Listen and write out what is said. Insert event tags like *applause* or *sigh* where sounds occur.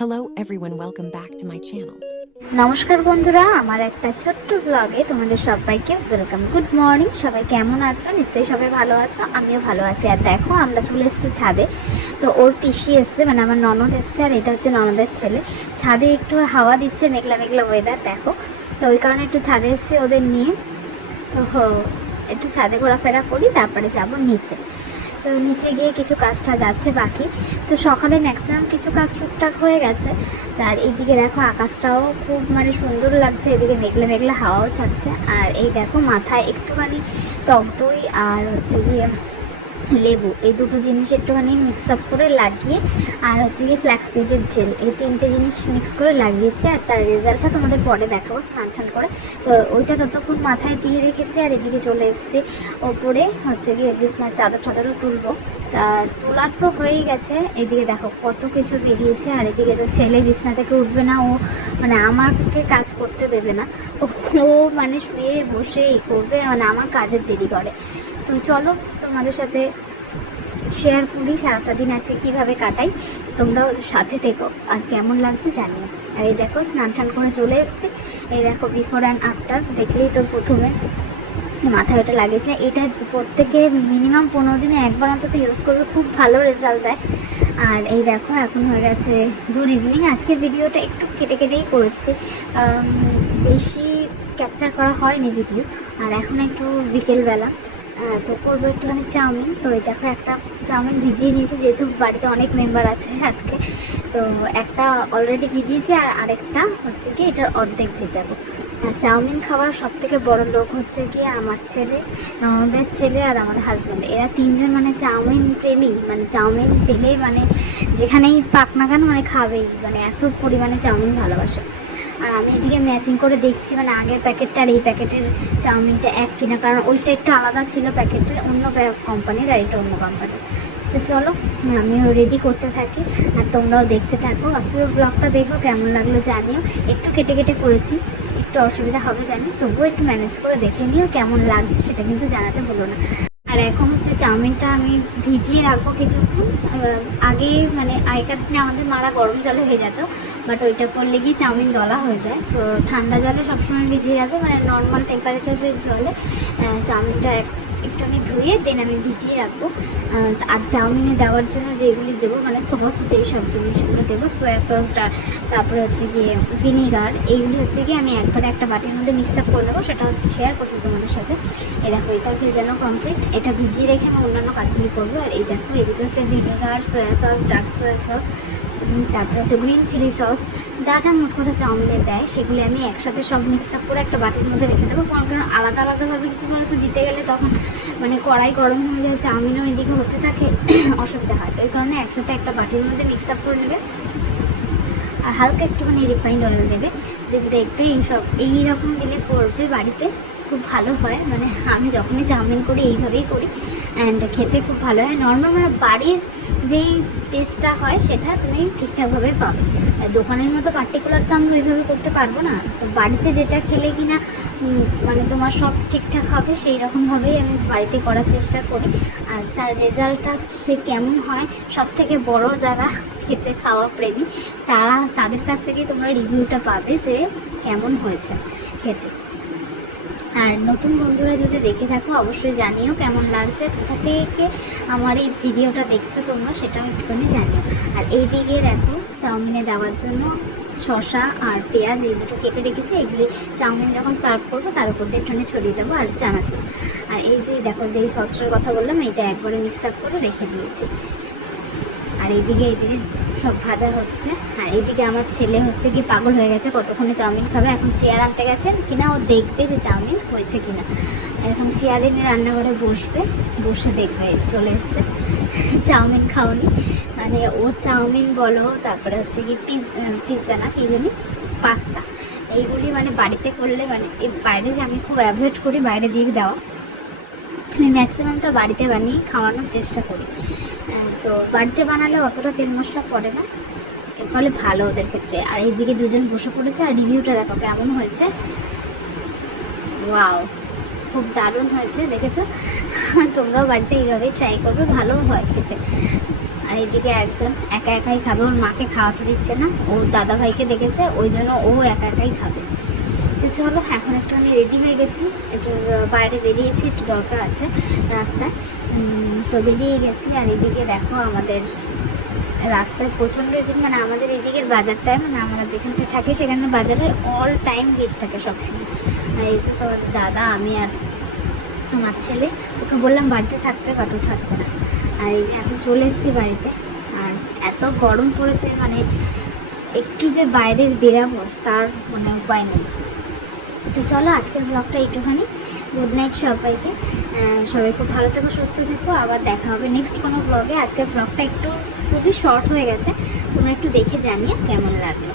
Hello, everyone. Welcome back to my channel. নমস্কার বন্ধুরা আমার একটা ছোট্ট ব্লগে তোমাদের সবাইকে ওয়েলকাম গুড মর্নিং সবাই কেমন আছো? নিশ্চয়ই সবাই ভালো আছো আমিও ভালো আছি। আর দেখো আমরা চলে এসেছি ছাদে। তো ওর পিসি এসছে মানে আমার ননদ এসছে আর এটা হচ্ছে ননদের ছেলে। ছাদে একটু হাওয়া দিচ্ছে মেঘলা মেঘলা ওয়েদার দেখো। তো ওই কারণে একটু ছাদে এসছে ওদের নিয়ে। তো একটু ছাদে ঘোরাফেরা করি তারপরে যাব নিচে। তো নিচে গিয়ে কিছু কাজ টাজ আছে বাকি। তো সকালে ম্যাক্সিমাম কিছু কাজ টুকটাক হয়ে গেছে। আর এইদিকে দেখো আকাশটাও খুব মানে সুন্দর লাগছে। এদিকে মেঘলে মেঘলা হাওয়াও ছাড়ছে। আর এই দেখো মাথায় একটুখানি টক দই আর হচ্ছে গিয়ে লেবু। এই দুটো জিনিস একটুখানি মিক্স আপ করে লাগিয়ে, আর হচ্ছে গিয়ে ফ্ল্যাক্সিডের জেল এই তিনটে জিনিস মিক্স করে লাগিয়েছি, আর তার রেজাল্টটা তোমাদের পরে দেখাবো স্নান টান করে। তো ওইটা ততক্ষণ মাথায় দিয়ে রেখেছি, আর এদিকে চলে এসেছি ওপরে হচ্ছে গিয়ে বিছনার চাদর টাদরও তুলবো। তা তোলার তো হয়েই গেছে। এদিকে দেখো কত কিছু বেরিয়েছে, আর এদিকে তো ছেলে বিছনা থেকে উঠবে না, ও মানে আমাকে কাজ করতে দেবে না। ও মানে শুয়ে বসেই করবে মানে আমার কাজের দেরি করে। তো চলো, তোমাদের সাথে শেয়ার করি সারাটা দিন আছে, কীভাবে কাটাই। তোমরাও সাথে থেকো, আর কেমন লাগছে জানিও। আর এই দেখো, স্নান টান করে চলে এসছে। এই দেখো বিফোর অ্যান্ড আফটার দেখলেই তো প্রথমে মাথায় ওটা লাগিয়েছে এটা প্রত্যেকে মিনিমাম পনেরো দিনে একবার অন্তত ইউজ করবে, খুব ভালো রেজাল্ট দেয়। আর এই দেখো, এখন হয়ে গেছে গুড ইভিনিং আজকে ভিডিওটা একটু কেটে কেটেই করেছি। কারণ বেশি ক্যাপচার করা হয়নি ভিডিও আর এখন একটু বিকেলবেলা। তো করব একটুখানি চাউমিন। তো এই দেখো একটা চাউমিন ভিজিয়ে নিয়েছি, যেহেতু বাড়িতে অনেক মেম্বার আছে আজকে। তো একটা অলরেডি ভিজিয়েছি আর আরেকটা হচ্ছে কি, এটার অর্ধেক ভেজাবো। আর চাউমিন খাওয়ার সব থেকে বড় লোক হচ্ছে কি, আমার ছেলে ননদের ছেলে আর আমার হাজব্যান্ড এরা তিনজন মানে চাউমিন প্রেমী মানে চাউমিন পেলেই মানে যেখানেই পাক না কেন মানে খাবেই মানে এত পরিমাণে চাউমিন ভালোবাসে। আর আমি এদিকে ম্যাচিং করে দেখছি মানে আগের প্যাকেটটা আর এই প্যাকেটের চাউমিনটা এক কিনা, কারণ ওইটা একটু আলাদা ছিল প্যাকেটের অন্য কোম্পানির আর এটা অন্য কোম্পানির তো চলো, আমিও রেডি করতে থাকি, আর তোমরাও দেখতে থাকো। পুরো ব্লগটা দেখো, কেমন লাগল জানিও। একটু কেটে কেটে করেছি, একটু অসুবিধা হবে জানি, তবুও একটু ম্যানেজ করে দেখে নিও কেমন লাগছে, সেটা কিন্তু জানাতে বলো না। চাউমিনটা আমি ভিজিয়ে রাখব কিছুক্ষণ। আগে মানে আগেকার দিনে আমাদের মারা গরম জলে হয়ে যেত বাট ওইটা করলে গিয়ে চাউমিন দলা হয়ে যায়। তো ঠান্ডা জলে সবসময় ভিজিয়ে রাখব মানে নর্মাল টেম্পারেচারের জলে চাউমিনটা একটু আমি ধুয়ে দেন আমি ভিজিয়ে রাখব। আর চাউমিনে দেওয়ার জন্য যেগুলি দেবো মানে সস যেই সব জিনিসগুলো দেবো সোয়া সসটা তারপরে হচ্ছে গিয়ে ভিনিগার এইগুলি হচ্ছে গিয়ে আমি একবারে একটা বাটির মধ্যে মিক্স আপ করে নেব, সেটা শেয়ার করছি তোমাদের সাথে। এই দেখো এটা ভেজানো কমপ্লিট এটা ভিজিয়ে রেখে আমি অন্যান্য কাজগুলি করব। আর এই দেখো, এদিকে হচ্ছে vinegar soya sauce dark soya sauce তারপরে হচ্ছে গ্রিন চিলি সস যা যা মোট কথা চাউমিনে দেয়, সেগুলি আমি একসাথে সব মিক্স আপ করে একটা বাটির মধ্যে রেখে দেবো। কারণ কারণ আলাদা আলাদাভাবে কী বলতো দিতে গেলে তখন মানে কড়াই গরম হয়ে যায় চাউমিনও এদিকে হতে থাকে, *coughs* অসুবিধা হয়। ওই কারণে একসাথে একটা বাটির মধ্যে মিক্স আপ করে নেবে। আর হালকা একটুখানি রিফাইন্ড অয়েল দেবে দেখবে এইসব এইরকম দিলে করবে বাড়িতে, খুব ভালো হয়। মানে আমি যখনই চাউমিন করি, এইভাবেই করি। অ্যান্ড খেতে খুব ভালো হয়। নর্মাল মানে বাড়ির যেই টেস্টটা হয়, সেটা তুমি ঠিকঠাকভাবে পাবে। দোকানের মতো পার্টিকুলার তো আমি ওইভাবে করতে পারব না। তো বাড়িতে যেটা খেলে কি না মানে তোমার সব ঠিকঠাক হবে সেই রকমভাবেই আমি বাড়িতে করার চেষ্টা করি। আর তার রেজাল্টটা সে কেমন হয় সব থেকে বড় যারা খেতে খাওয়া প্রেমী, তারা, তাদের কাছ থেকেই তোমরা রিভিউটা পাবে যে কেমন হয়েছে খেতে। আর নতুন বন্ধুরা যদি দেখে থাকো, অবশ্যই জানিও কেমন লাগছে, কোথা থেকে আমার এই ভিডিওটা দেখছ তোমরা সেটাও একটুখানি জানিও। আর এই দিকে দেখো, চাউমিনে দেওয়ার জন্য শসা আর পেঁয়াজ, এই দুটো কেটে রেখেছি, এগুলি চাউমিন যখন সার্ভ করব, তার উপর দিয়ে একটুখানি ছড়িয়ে দেবো আর চানাচুর। আর এই যে দেখো, যেই সসটার কথা বললাম এটা একবারে মিক্স আপ করে রেখে দিয়েছি। আর এইদিকে এইদিকে সব ভাজা হচ্ছে, আর এইদিকে আমার ছেলে হচ্ছে কি পাগল হয়ে গেছে, কতক্ষণে চাউমিন খাবে? এখন চেয়ার আনতে গেছে, কিনা ও দেখবে যে চাউমিন হয়েছে কিনা। এখন চেয়ারে নিয়ে রান্নাঘরে বসবে, বসে দেখবে, চলে এসছে। চাউমিন খাওনি। মানে ও চাউমিন বলো, তারপরে হচ্ছে কি পিৎজা না, কি জানি? পাস্তা। এইগুলি মানে বাড়িতে করলে মানে এই বাইরে আমি খুব অ্যাভয়েড করি, বাইরে দিয়ে দেওয়া। আমি ম্যাক্সিমামটা বাড়িতে বানিয়ে খাওয়ানোর চেষ্টা করি। তো বাড়িতে বানালে অতটা তেল মশলা পড়ে না। এর ফলে ভালো ওদের ক্ষেত্রে। আর এইদিকে দুজন বসে পড়েছে আর রিভিউটা দেখো কেমন হয়েছে। ওয়াও, খুব দারুণ হয়েছে, দেখেছ? তোমরাও বাড়িতে এইভাবেই ট্রাই করবে ভালো হয় খেতে। আর এদিকে একজন একা একাই খাবে, ওর মাকে খাওয়াতে দিচ্ছে না। ওর দাদা ভাইকে দেখেছে, ওই জন্য ও একা একাই খাবে। তো চলো, এখন একটু আমি রেডি হয়ে গেছি। একটু বাইরে বেরিয়েছি, একটু দরকার আছে রাস্তায়। তো বেরিয়ে গেছি আর এদিকে দেখো আমাদের রাস্তায় প্রচণ্ড ভিড় মানে আমাদের এদিকের বাজারটায় মানে আমরা যেখানটা থাকি সেখানে বাজারে অল টাইম ভিড় থাকে সবসময়। আর এই যে তোমাদের দাদা, আমি আর আমার ছেলে, ওকে বললাম বাড়িতে থাকতে কত থাকবে না। আর এই যে এখন চলে এসেছি বাড়িতে, আর এত গরম পড়েছে মানে একটু যে বাইরে বেরাবো তার মানে উপায় নেই। তো চলো আজকের ব্লগটা একটুখানি গুড নাইট সবাইকে। সবাই খুব ভালো থেকো, সুস্থ থেকো। আবার দেখা হবে নেক্সট কোনো ব্লগে আজকের ব্লগটা একটু খুবই শর্ট হয়ে গেছে। তোমরা একটু দেখে জানিয়ে কেমন লাগল।